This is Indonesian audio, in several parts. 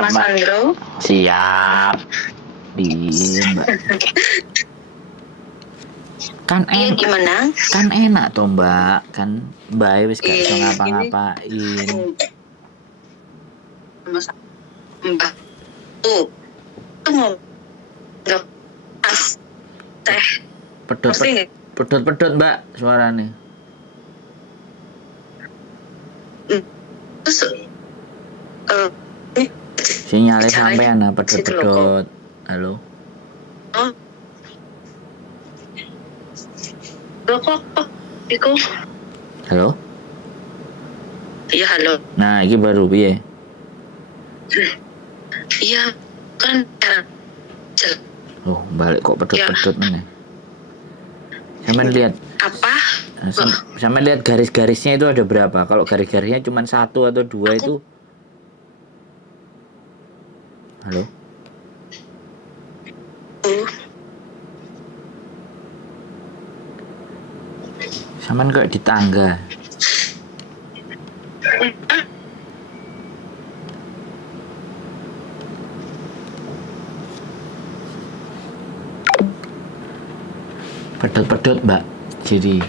Siap, Mas Mbak. Andro. Siap. Mbak. Kan Iya, gimana? Kan enak toh, Mbak. Kan Mbak wis gak iso Ini ngapa-ngapain. Mas Mbak tuh mau pas teh Pedot, Mbak, suaranya. terus Sinyalnya sampean pedot. Halo. Oh, kok Iko? Halo. Iya, halo. Nah, ini baru piye? Iya, kan Oh, balik kok pedot mana? Sampean lihat apa? Sampean lihat garis-garisnya itu ada berapa? Kalau garis-garisnya cuma 1 atau 2 itu. Halo. Sampean kok di tangga. Pedot, Mbak. Jadi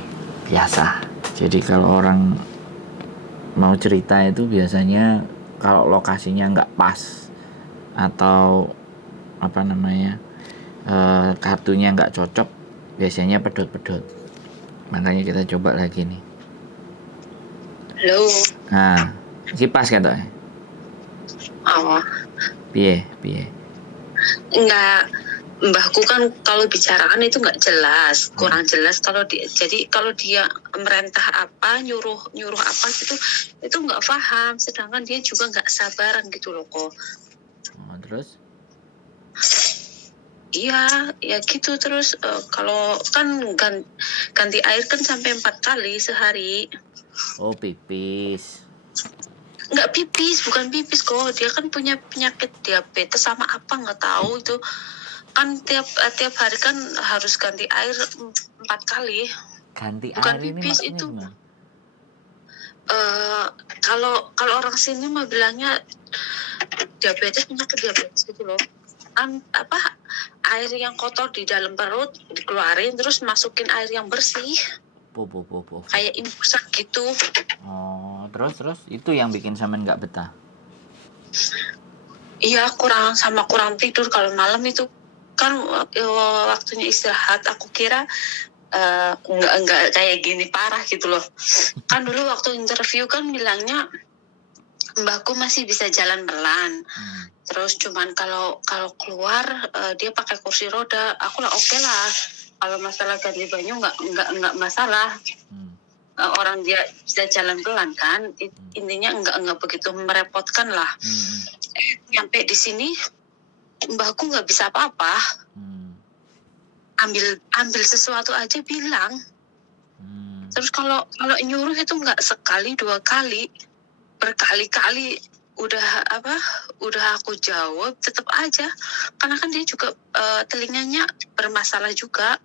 biasa. Jadi kalau orang mau cerita itu biasanya kalau lokasinya nggak pas atau apa namanya kartunya nggak cocok, biasanya pedot. Makanya kita coba lagi nih. Halo. Nah, ini pas kan toh? Oh. Piye? Enggak, mbahku kan kalau bicara kan itu nggak jelas, kurang jelas kalau dia. Jadi kalau dia merintah apa, nyuruh apa gitu, itu nggak paham. Sedangkan dia juga nggak sabaran gitu loh kok. Oh, terus? Iya, ya gitu terus. Kalau kan ganti air kan sampai 4 kali sehari. Oh, pipis. Nggak pipis, bukan pipis kok. Dia kan punya penyakit diabetes sama apa nggak tahu itu. Kan tiap hari kan harus ganti air 4 kali. Ganti bukan air pipis ini itu. Gimana? Kalau orang sini mah bilangnya penyakit diabetes gitu loh. Apa air yang kotor di dalam perut dikeluarin terus masukin air yang bersih. Kayak infusan gitu. Oh, terus itu yang bikin sampean nggak betah? Iya, kurang tidur kalau malam itu kan waktunya istirahat. Aku kira enggak kayak gini parah gitu loh. Kan dulu waktu interview kan bilangnya mbahku masih bisa jalan pelan. Terus cuman kalau keluar dia pakai kursi roda. Aku lah oke lah. Kalau masalah ganti banyu enggak masalah. Orang dia bisa jalan pelan kan. Intinya enggak begitu merepotkan lah. Sampai di sini mbahku nggak bisa apa-apa. Ambil sesuatu aja bilang. Terus kalau nyuruh itu nggak sekali 2 kali, berkali-kali udah aku jawab tetap aja, karena kan dia juga telinganya bermasalah juga.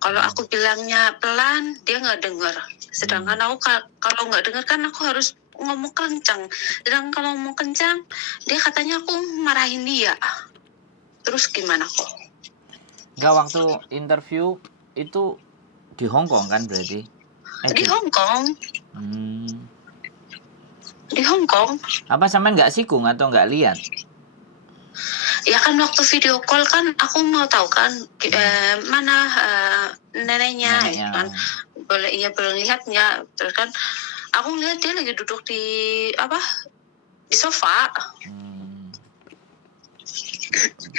Kalau aku bilangnya pelan dia nggak dengar, sedangkan aku kalau nggak dengar kan aku harus ngomong kencang. Dan kalau ngomong kencang dia katanya aku marahin dia. Terus gimana kok? Nggak, waktu interview itu di Hong Kong kan berarti? Di Hong Kong. Di Hong Kong. Apa sampean nggak sikung atau nggak lihat? Ya kan waktu video call kan aku mau tahu kan mana neneknya kan. Belum lihatnya. Terus kan aku lihat dia lagi duduk di sofa.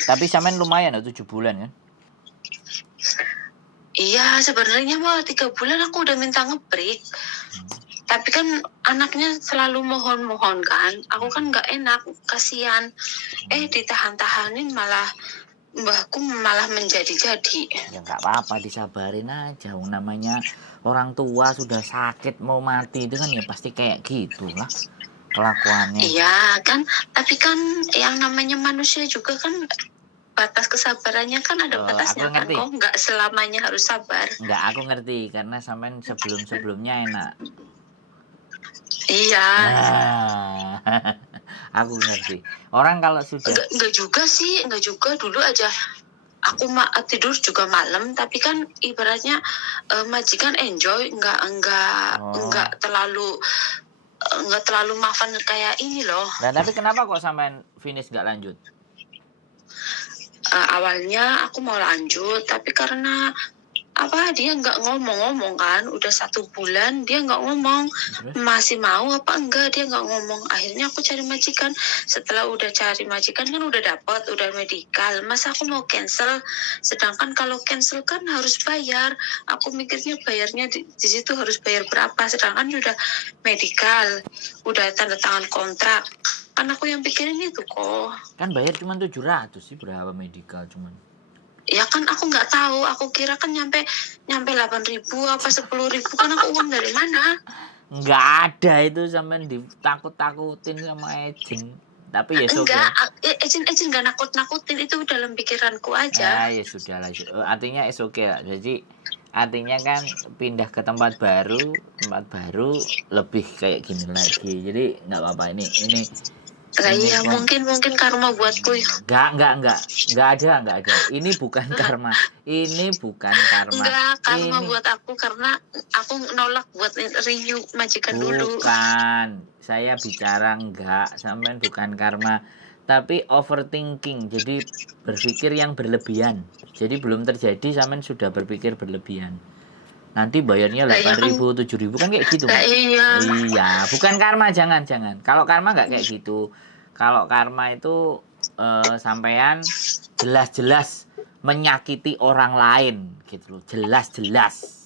Tapi sampean lumayan 7 bulan kan? Iya, sebenarnya mah 3 bulan aku udah minta nge-break. Tapi kan anaknya selalu mohon kan. Aku kan nggak enak, kasihan. Ditahan-tahanin malah mbahku malah menjadi-jadi. Ya nggak apa-apa, disabarin aja. Namanya orang tua sudah sakit mau mati itu kan ya pasti kayak gitulah kelakuannya. Iya kan, tapi kan yang namanya manusia juga kan batas kesabarannya kan ada batasnya kan. Kok nggak selamanya harus sabar. Nggak, aku ngerti karena sampean sebelumnya enak. Iya. Aku ngerti. Orang kalau sudah Enggak juga sih, enggak juga. Dulu aja aku tidur juga malam, tapi kan ibaratnya majikan enjoy, enggak terlalu maafan kayak ini loh. Nah, tapi kenapa kok sampean finish nggak lanjut? Awalnya aku mau lanjut, tapi karena dia nggak ngomong-ngomong kan, udah 1 bulan dia nggak ngomong. Terus? Masih mau apa enggak, dia nggak ngomong. Akhirnya aku cari majikan. Setelah udah cari majikan kan udah dapat, udah medical. Masa aku mau cancel, sedangkan kalau cancel kan harus bayar. Aku mikirnya bayarnya di situ harus bayar berapa, sedangkan udah medical, udah tanda tangan kontrak. Kan aku yang pikirin itu kok. Kan bayar cuma 700 sih, berapa medical cuman. Ya kan aku nggak tahu, aku kira kan nyampe 8.000 apa 10.000, kan aku uang dari mana? Nggak ada itu, sampean ditakut-takutin sama agent. Tapi ya Enggak, agent nggak nakut-nakutin, itu dalam pikiranku aja. Ya sudah lah. Artinya is okay lah. Jadi artinya kan pindah ke tempat baru lebih kayak gini lagi. Jadi nggak apa-apa ini Lah ini iya, kan mungkin karma buatku. nggak ada. Ini bukan karma. Ini bukan karma. Enggak, karma Ini buat aku karena aku nolak buat renew majikan dulu. bukan. Saya bicara enggak, sampean bukan karma, tapi overthinking. Jadi berpikir yang berlebihan. Jadi belum terjadi sampean sudah berpikir berlebihan. Nanti bayarnya Lah iya 8.000, 7.000 kan kayak gitu. Lah Mbak. iya. Iya, bukan karma, jangan. Kalau karma nggak kayak gitu. Kalau karma itu sampean jelas-jelas menyakiti orang lain gitu loh, jelas-jelas.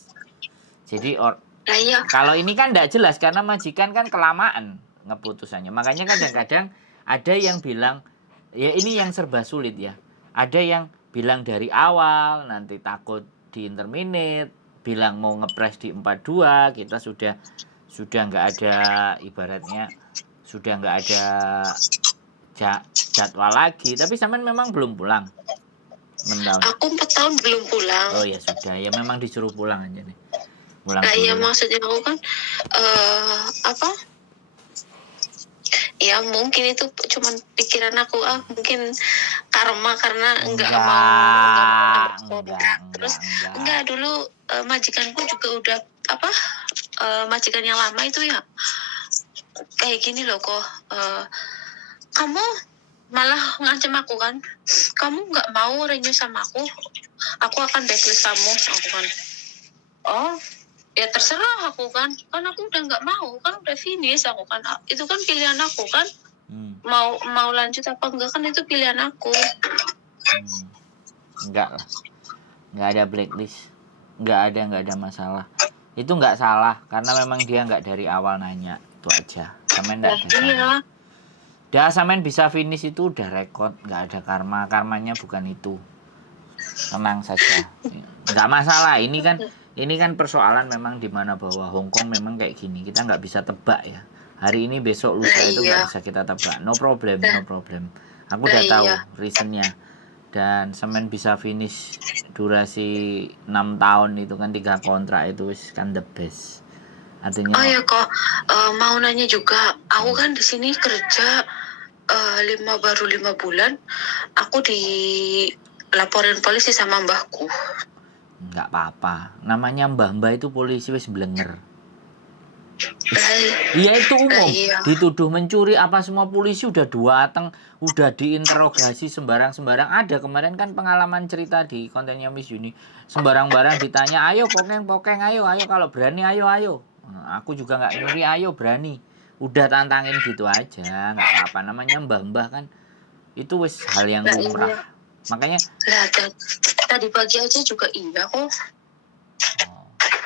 Jadi Lah iya. kalau ini kan tidak jelas karena majikan kan kelamaan ngeputusannya. Makanya kadang-kadang ada yang bilang, ya ini yang serba sulit ya. Ada yang bilang dari awal, nanti takut di interminate, bilang mau ngepres di 42, kita sudah nggak ada, ibaratnya sudah nggak ada jadwal lagi. Tapi sampean memang belum pulang. Aku 4 tahun belum pulang. Oh ya sudah, ya memang disuruh pulang aja nih. Pulang Nah iya, dulu. maksudnya aku kan ya mungkin itu cuman pikiran aku, mungkin karma karena enggak mau terus enggak dulu majikanku juga udah majikan yang lama itu ya kayak gini loh kok, kamu malah ngancem aku kan, kamu nggak mau renew sama aku akan blacklist kamu. Aku kan ya terserah aku kan aku udah nggak mau, kan udah finish aku kan, itu kan pilihan aku kan. Mau lanjut apa enggak kan itu pilihan aku. Enggak lah, nggak ada blacklist, nggak ada masalah. Itu nggak salah karena memang dia nggak dari awal nanya, itu aja. Samen nggak ada salah. Dah samen bisa finish itu udah rekod, nggak ada karmanya bukan itu. Tenang saja, nggak masalah. Ini kan persoalan memang di mana bahwa Hong Kong memang kayak gini, kita nggak bisa tebak ya. Hari ini besok lusa itu nggak bisa kita tebak. No problem. Aku udah tahu reasonnya. Dan semen bisa finish durasi 6 tahun itu kan 3 kontrak itu kan the best. Artinya ya kok mau nanya juga, aku kan di sini kerja baru 5 bulan, aku dilaporin polisi sama mbahku. Nggak apa-apa, namanya mbah-mbah itu polisi wis blenger. Iya itu umum. Dituduh mencuri apa semua polisi udah datang, udah diinterogasi sembarang. Ada kemarin kan pengalaman cerita di kontennya Miss Yuni, sembarang ditanya, ayo pokeng, ayo kalau berani ayo. Nah, aku juga nggak nyuri, ayo berani. Udah tantangin gitu aja, nggak apa-apa. Namanya mbah-mbah kan itu wis hal yang lumrah. Makanya tadi pagi aja juga iya kok.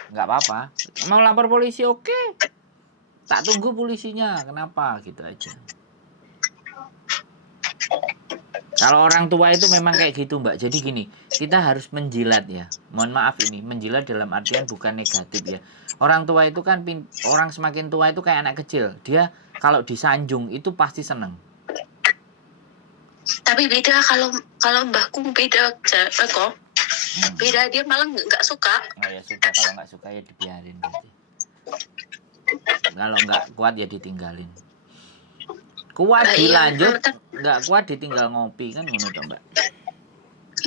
Nggak apa-apa, mau lapor polisi oke. Tak tunggu polisinya, kenapa gitu aja. Kalau orang tua itu memang kayak gitu Mbak. Jadi gini, kita harus menjilat ya. Mohon maaf ini, menjilat dalam artian bukan negatif ya. Orang tua itu kan, orang semakin tua itu kayak anak kecil. Dia kalau disanjung itu pasti seneng. Tapi beda kalau mbahku beda kok. Beda, dia malah nggak suka. Oh ya suka, kalau nggak suka ya dibiarin berarti. Kalau nggak kuat ya ditinggalin. Kuat Lah iya, dilanjut, nggak kuat ditinggal ngopi kan ngono toh Mbak.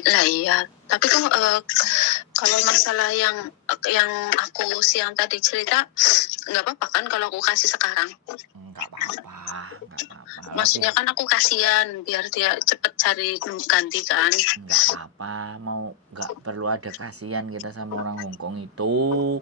lah iya. Tapi tuh kalau masalah yang aku siang tadi cerita, nggak apa-apa kan kalau aku kasih sekarang. Nggak apa-apa, nggak apa-apa. Maksudnya kan aku kasihan biar dia cepet cari ganti kan. Nggak apa-apa, mau nggak perlu ada kasihan kita sama orang Hongkong itu.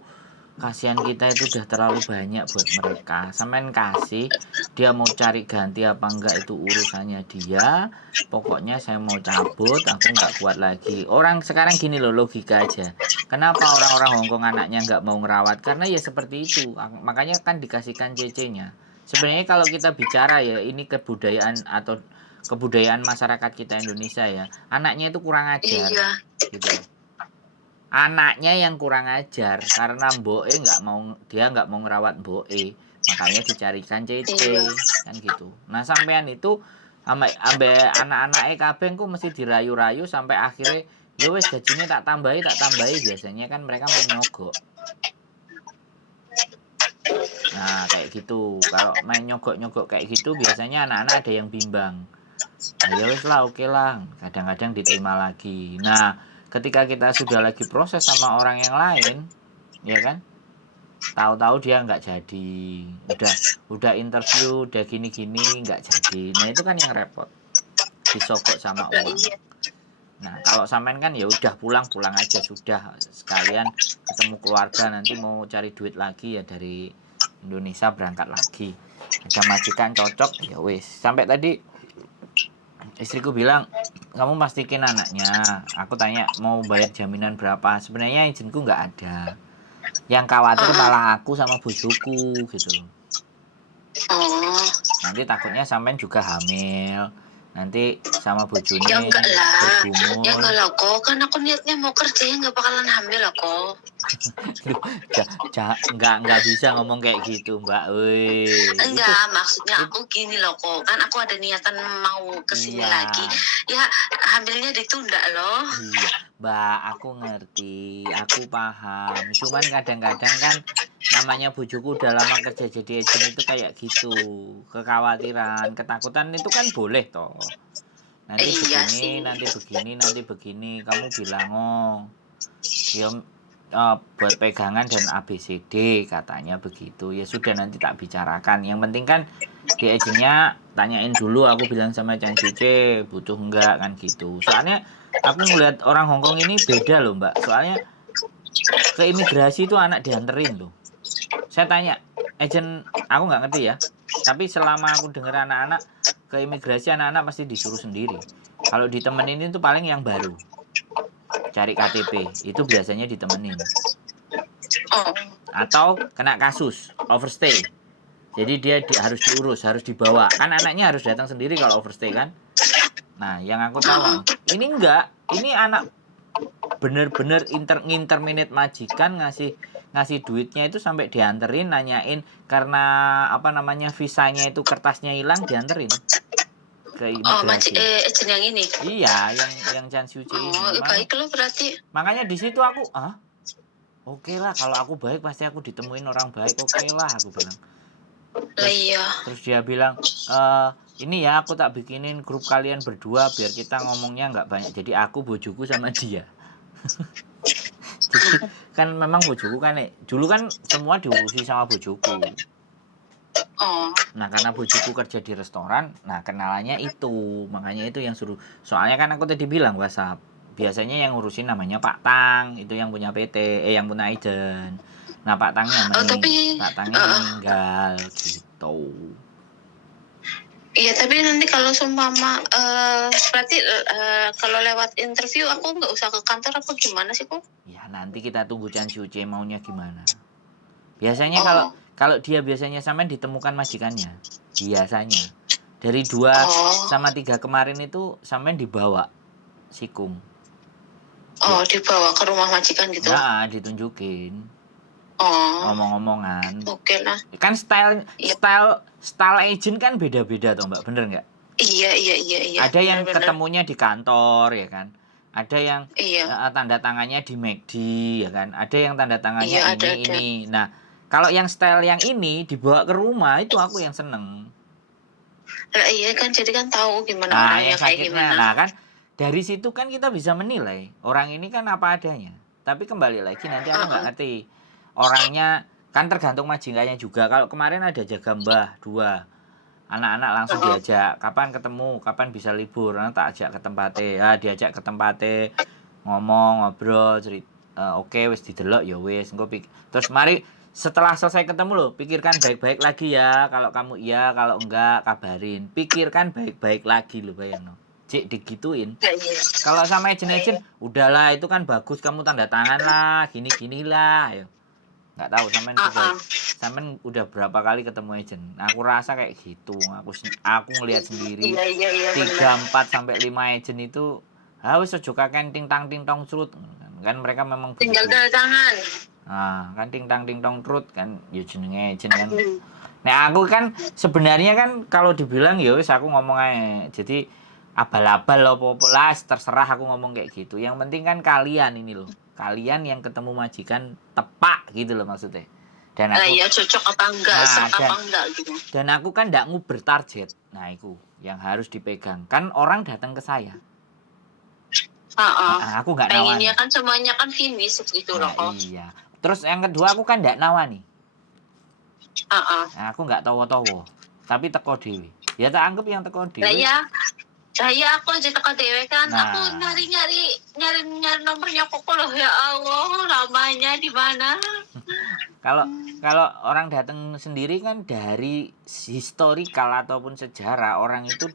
Kasihan kita itu udah terlalu banyak buat mereka. Sampean kasih, dia mau cari ganti apa enggak itu urusannya dia. Pokoknya saya mau cabut, aku nggak kuat lagi. Orang sekarang gini loh, logika aja. Kenapa orang-orang Hongkong anaknya nggak mau ngerawat? Karena ya seperti itu. Makanya kan dikasihkan CC-nya. Sebenarnya kalau kita bicara ya, ini kebudayaan atau kebudayaan masyarakat kita Indonesia ya, anaknya itu kurang ajar, Iya. gitu. Anaknya yang kurang ajar karena mboe dia nggak mau ngerawat mboe, makanya dicarikan CC kan gitu. Nah sampean itu sampai anak-anak kabeh ku mesti dirayu-rayu sampai akhirnya ya wes gajinya tak tambahi biasanya kan mereka main nyogok. Nah kayak gitu, kalau main nyogok kayak gitu biasanya anak-anak ada yang bimbang. Nah, ya wes lah, oke lah, kadang-kadang diterima lagi. Nah ketika kita sudah lagi proses sama orang yang lain, ya kan, tahu-tahu dia nggak jadi, udah interview, udah gini-gini nggak jadi. Nah itu kan yang repot, disogok sama uang. Nah kalau sampean kan ya udah pulang aja sudah, sekalian ketemu keluarga, nanti mau cari duit lagi ya dari Indonesia berangkat lagi. Ada majikan cocok ya wes. Sampai tadi istriku bilang, kamu pastikan anaknya. Aku tanya mau bayar jaminan berapa. Sebenarnya izinku nggak ada. Yang khawatir malah aku sama bojoku gitu. Nanti takutnya sampean juga hamil. Nanti sama bojone Ya enggak lah. bergumul. Ya enggak lah kok. Kan aku niatnya mau kerja ya nggak bakalan hamil lah kok. Nggak bisa ngomong kayak gitu Mbak. Wih. Enggak, maksudnya aku gini loh kok. Kan aku ada niatan mau kesini lagi. Ya hamilnya ditunda loh. Iya, Mbak, aku ngerti, aku paham. Cuman kadang-kadang kan namanya bojoku udah lama kerja jadi agent itu kayak gitu. Kekhawatiran, ketakutan itu kan boleh toh. Nanti Iya begini, sih. nanti begini. Kamu bilang, oh, ya buat pegangan dan ABCD katanya begitu. Ya sudah nanti tak bicarakan. Yang penting kan di agentnya tanyain dulu, aku bilang sama Chan Cuce butuh enggak kan gitu. Soalnya aku ngeliat orang Hongkong ini beda loh Mbak. Soalnya ke imigrasi itu anak dianterin loh. Saya tanya, agent aku nggak ngerti ya. Tapi selama aku dengar anak-anak ke imigrasi, anak-anak pasti disuruh sendiri. Kalau ditemenin itu paling yang baru. Cari KTP, itu biasanya ditemenin. Atau kena kasus, overstay. Jadi dia harus diurus, harus dibawa. Kan anaknya harus datang sendiri kalau overstay kan. Nah, yang aku tahu ini enggak, ini anak bener-bener interminate majikan ngasih duitnya itu sampai dianterin, nanyain karena apa namanya visanya itu kertasnya hilang, dianterin ke imigrasi. Agent yang ini. Iya, yang Chan Suci ini. Baik lo berarti. Makanya di situ aku oke lah, kalau aku baik pasti aku ditemuin orang baik, oke lah aku bilang. Terus dia bilang, ini ya aku tak bikinin grup kalian berdua biar kita ngomongnya nggak banyak. Jadi aku, bojoku sama dia. Jadi kan memang bojoku kan dulu kan semua diurusi sama bojoku. Nah karena bojoku kerja di restoran, nah kenalannya itu, makanya itu yang suruh. Soalnya kan aku tadi bilang WhatsApp, biasanya yang ngurusin namanya Pak Tang, itu yang punya PT, yang punya agent. Nah Pak Tangnya meninggal gitu. Iya, tapi nanti kalau seumpama berarti kalau lewat interview aku nggak usah ke kantor apa gimana sih kok? Ya nanti kita tunggu Chan Suce maunya gimana. Biasanya kalau dia biasanya sampean ditemukan majikannya. Biasanya dari 2 sama 3 kemarin itu sampean dibawa sikum. Dibawa ke rumah majikan gitu. Nah, ditunjukin. Ngomong-ngomongan. Oke lah. Kan style agent kan beda-beda toh Mbak, bener nggak? Iya. Ada yang ketemunya di kantor ya kan. Ada yang tanda tangannya di McD ya kan. Ada yang tanda tangannya ini. Nah, kalau yang style yang ini dibawa ke rumah itu aku yang seneng. Lah iya kan, jadi kan tahu gimana Nah, orangnya yang kayak sakitnya, gimana. nah kan dari situ kan kita bisa menilai orang ini kan apa adanya. Tapi kembali lagi nanti aku nggak ngerti orangnya, kan tergantung majikannya juga. Kalau kemarin ada jaga mbah 2, anak-anak langsung diajak, kapan ketemu, kapan bisa libur, nah, tak ajak ke tempatnya, ya diajak ke tempatnya, ngomong, ngobrol, cerita, oke, wis didelok ya wis, terus mari setelah selesai ketemu loh, pikirkan baik-baik lagi ya, kalau kamu iya, kalau enggak kabarin, pikirkan baik-baik lagi loh, bayang no, cik digituin. Lah iya. Kalau sama Lah iya. agent, udahlah itu kan bagus, kamu tanda tangan lah, gini-gini lah, ayo. Nggak tahu sampean udah berapa kali ketemu agent. Aku rasa kayak gitu. Aku ngelihat sendiri Iya 3 benar. 4 sampai 5 agent itu harus ojo kaken ting tang trut. Kan mereka memang Tinggal begitu. tanda tangan. Nah, kan ting tang trut kan ya jenenge agent kan. Aduh. Nah, aku kan sebenarnya kan kalau dibilang ya wis aku ngomong aja. Jadi abal-abal apa-apa lah terserah aku ngomong kayak gitu. Yang penting kan kalian ini loh. Kalian yang ketemu majikan tepak gitu loh maksudnya. Dan Lah aku iya, cocok apa enggak, nah serk apa enggak gitu. dan aku kan ndak nguber target. Nah, itu yang harus dipegang. Kan orang datang ke saya. Nah, aku nggak nawani. Pengennya kan semuanya kan finish gitu loh Nah, kok. iya. Terus yang kedua aku kan ndak nawani. Heeh. Nah, aku nggak towo-towo. Tapi teko dewi. Ya tak anggap yang teko Lah dewi. iya. Saya aku aja teka dewe kan, aku Nah, nyari nomornya Koko loh, ya Allah, namanya di mana? kalau kalau orang datang sendiri kan dari historikal ataupun sejarah orang itu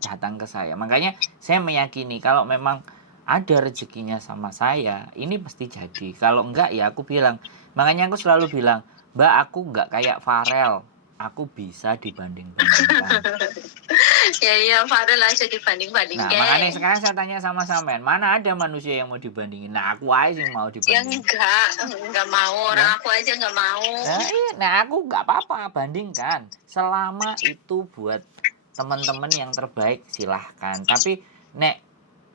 datang ke saya. Makanya saya meyakini kalau memang ada rezekinya sama saya, ini pasti jadi. Kalau enggak ya aku bilang. Makanya aku selalu bilang, "Mbak, aku enggak kayak Farel. Aku bisa dibanding-bandingkan." Ya iya, Farel aja Nah, dibanding-bandingke. makanya sekarang saya tanya sama sampean, mana ada manusia yang mau dibandingin? Nah, aku aja yang mau Ya dibandingin. enggak mau, orang Nah, aku aja enggak mau. nah aku nggak apa-apa bandingkan. Selama itu buat teman-teman yang terbaik silahkan. Tapi nek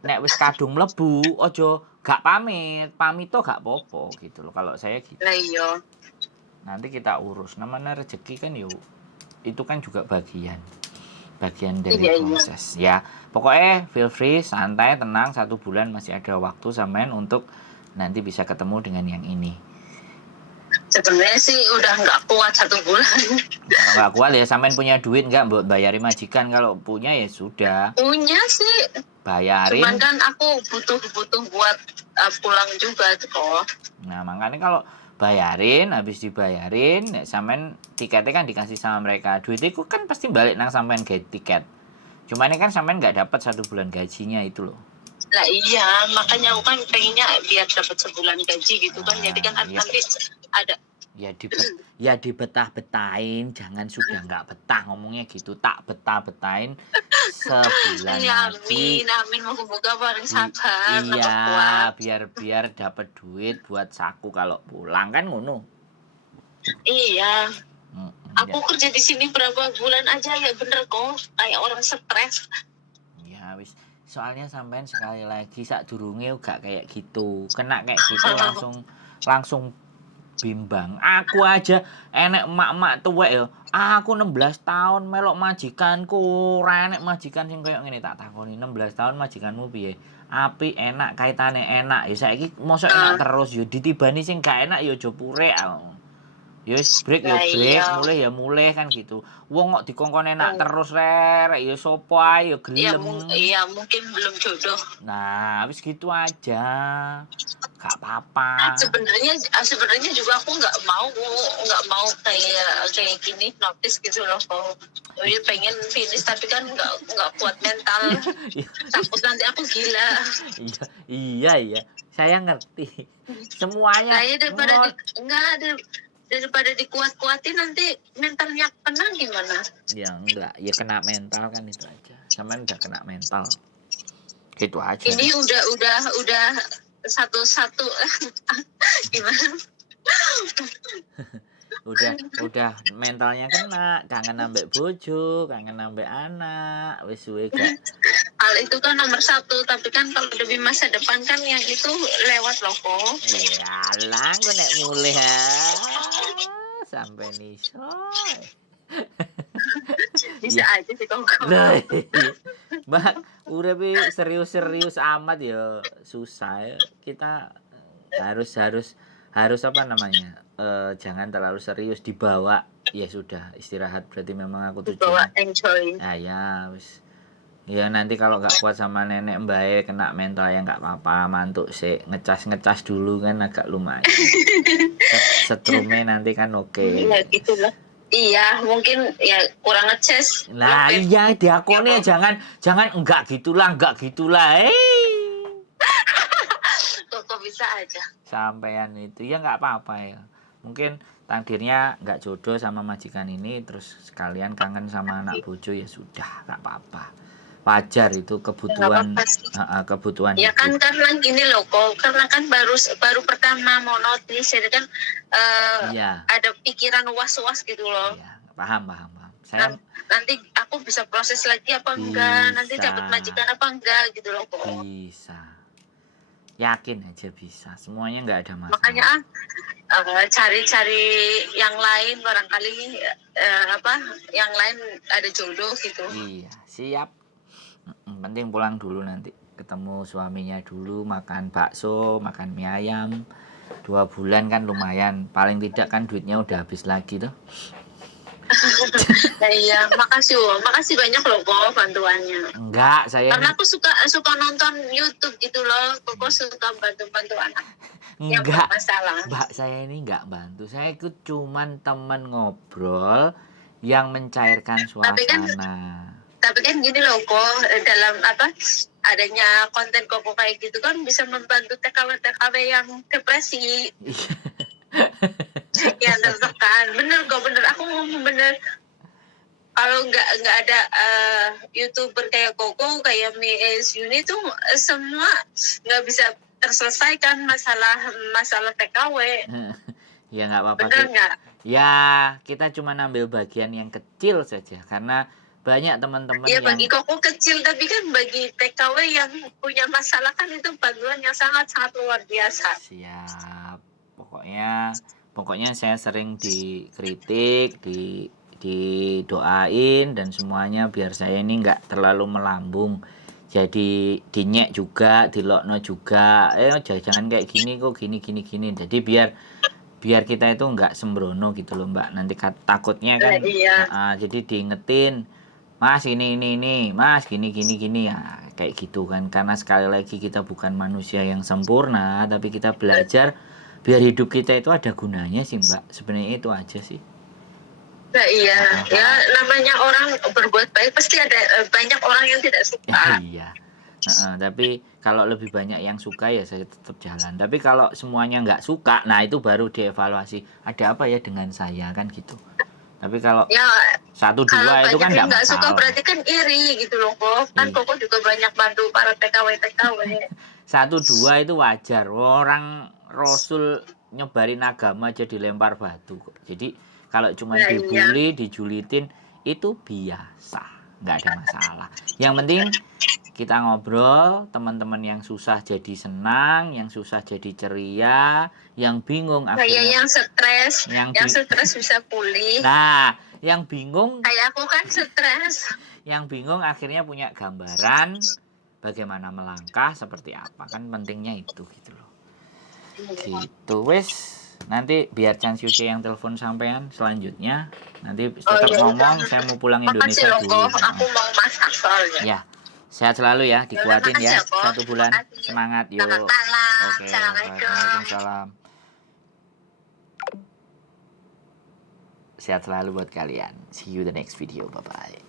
nek wis kadung mlebu, ojo gak pamit tuh gak popo gitu loh. Kalau saya gitu. Lah iya. Nanti kita urus. Namanya rezeki kan yuk, itu kan juga bagian dari Iya. proses ya. Pokoknya feel free, santai, tenang, 1 bulan masih ada waktu sampean untuk nanti bisa ketemu dengan yang ini. Sebenarnya sih udah nggak kuat 1 bulan. Kalau nggak kuat ya sampean punya duit nggak buat bayarin majikan, kalau punya ya sudah Punya sih, bayarin. cuman kan aku butuh buat pulang juga tuh kok. Nah, makanya kalau bayarin, habis dibayarin sampean tiketnya kan dikasih sama mereka, duit itu kan pasti balik nang sampean tiket. Cuma ini kan sampean nggak dapat 1 bulan gajinya itu loh. Lah iya, makanya aku kan pengennya biar dapat sebulan gaji gitu kan. Jadi kan Iya. nanti ada Ya dibetah-betahin, jangan sudah nggak betah ngomongnya gitu, tak betah-betahin sebulan ya, lagi. amin moga-moga bareng sabar nambah Iya, kuat. biar dapat duit buat saku kalau pulang kan ngono. Iya, aku Ya. kerja di sini berapa bulan aja ya bener kok kayak orang stres. Ya wis, soalnya sampean sekali lagi sak durunge gak kayak gitu. Kena kayak gitu langsung bimbang. Aku aja enek emak-emak tuwek ya. Aku 16 tahun melok majikanku, ora enek majikan sing koyo ngene. Tak takoni 16 tahun majikanmu piye? Apik, enak, kaitane enak. Ya saiki mosok enak terus ya ditibani sing gak enak ya aja purek. Ya wis break ya Lah break, iya. mulai ya mulai kan gitu. Wong kok dikongkon enak terus rek ya sapa ae ya gelem. Iya mungkin belum jodoh. Nah, habis gitu aja. Gak apa-apa. Sebenarnya juga aku nggak mau kayak gini notice gitu loh kok. Jadi pengen finish tapi kan nggak kuat mental. Takut nanti aku gila. Iya. Saya ngerti. Semuanya. Saya daripada dikuat-kuatin nanti mentalnya kena gimana? Ya enggak, ya kena mental kan itu aja. Sama udah kena mental. Gitu aja. Ini udah satu gimana? udah mentalnya kena, kangen ambek bojo, kangen ambek anak, wis suwe gak. Hal itu kan nomor 1, tapi kan kalau demi masa depan kan yang itu lewat loh kok. Iyalah, gue nek mulai sampai niso. Bisa Iya. aja sih kok. Lah, Mbak, uripe serius-serius amat ya susah ya. Kita harus harus harus apa namanya? Jangan terlalu serius dibawa. Ya sudah, istirahat berarti memang aku Dibawa tujuannya. enjoy. Nah, ya wis. Ya nanti kalau nggak kuat sama nenek mbae kena mental ya nggak apa-apa, mantuk sih ngecas dulu kan agak lumayan. Setrume nanti kan oke. Iya gitu lah. Iya, mungkin ya kurang ngeces. Nah iya diakoni jangan enggak gitulah Kok bisa aja. sampean itu ya nggak apa-apa ya, mungkin takdirnya nggak jodoh sama majikan ini terus sekalian kangen sama anak bojo ya sudah nggak apa-apa, wajar itu kebutuhan Nggak apa-apa sih. kebutuhan Ya kan hidup. karena gini loh kok, karena kan baru pertama mau notice, jadi kan Iya ada pikiran was-was gitu loh. iya paham saya Nanti aku bisa proses lagi apa enggak, nanti dapat majikan apa enggak gitu loh kok. bisa yakin aja bisa semuanya nggak ada masalah. Makanya cari-cari yang lain barangkali yang lain ada jodoh gitu. Iya siap. Penting pulang dulu nanti ketemu suaminya dulu, makan bakso makan mie ayam 2 bulan kan lumayan, paling tidak kan duitnya udah habis lagi tuh. Nah, iya, makasih banyak loh kok bantuannya. Enggak saya Karena aku suka nonton YouTube gitu loh, kok suka bantu anak yang enggak bermasalah. mbak, saya ini enggak bantu, saya ikut cuman temen ngobrol yang mencairkan suasana. Tapi kan gini loh kok, dalam adanya konten koko kayak gitu kan bisa membantu TKW yang depresi, yang tertekan. Bener aku ngomong bener. Kalau nggak ada YouTuber kayak Koko, kayak Mies Yuni tuh semua nggak bisa terselesaikan masalah TKW. Ya nggak apa-apa. Bener nggak? Ya kita cuma ambil bagian yang kecil saja karena banyak teman-teman Ya yang bagi Koko kecil, tapi kan bagi TKW yang punya masalah kan itu bantuan yang sangat-sangat luar biasa. siap. Pokoknya saya sering dikritik, didoain dan semuanya biar saya ini nggak terlalu melambung. Jadi dinyek juga, dilokno juga. Jangan kayak gini kok gini. Jadi biar kita itu nggak sembrono gitu loh Mbak. Nanti takutnya kan Iya. jadi diingetin, Mas ini Mas gini ya kayak gitu kan, karena sekali lagi kita bukan manusia yang sempurna tapi kita belajar biar hidup kita itu ada gunanya sih Mbak, sebenarnya itu aja sih. Nah, iya, ya namanya orang berbuat baik pasti ada banyak orang yang tidak suka. Iya. Tapi kalau lebih banyak yang suka ya saya tetap jalan. Tapi kalau semuanya nggak suka, nah itu baru dievaluasi. Ada apa ya dengan saya kan gitu. Tapi kalau ya, 1-2 itu kan nggak masalah. Suka berarti kan iri gitu loh kok. Kan Koko juga banyak bantu para TKW. 1-2 itu wajar. Orang Rasul nyebarin agama aja dilempar batu kok. Jadi kalau cuma dibully, dijulitin itu biasa, nggak ada masalah. Yang penting kita ngobrol, teman-teman yang susah jadi senang, yang susah jadi ceria, yang bingung akhirnya yang stres bisa pulih. Nah, yang bingung kayak aku kan stres. Yang bingung akhirnya punya gambaran bagaimana melangkah seperti apa, kan pentingnya itu gitu loh. Gitu wes. Nanti biar Chan Yuce yang telepon sampean selanjutnya. Nanti tetap ngomong, saya mau pulang Indonesia dulu. Aku mau masak soalnya. Ya. Sehat selalu ya, dikuatin ya. 1 bulan. Semangat yuk. Oke. Waalaikumsalam. Sehat selalu buat kalian. See you the next video. Bye bye.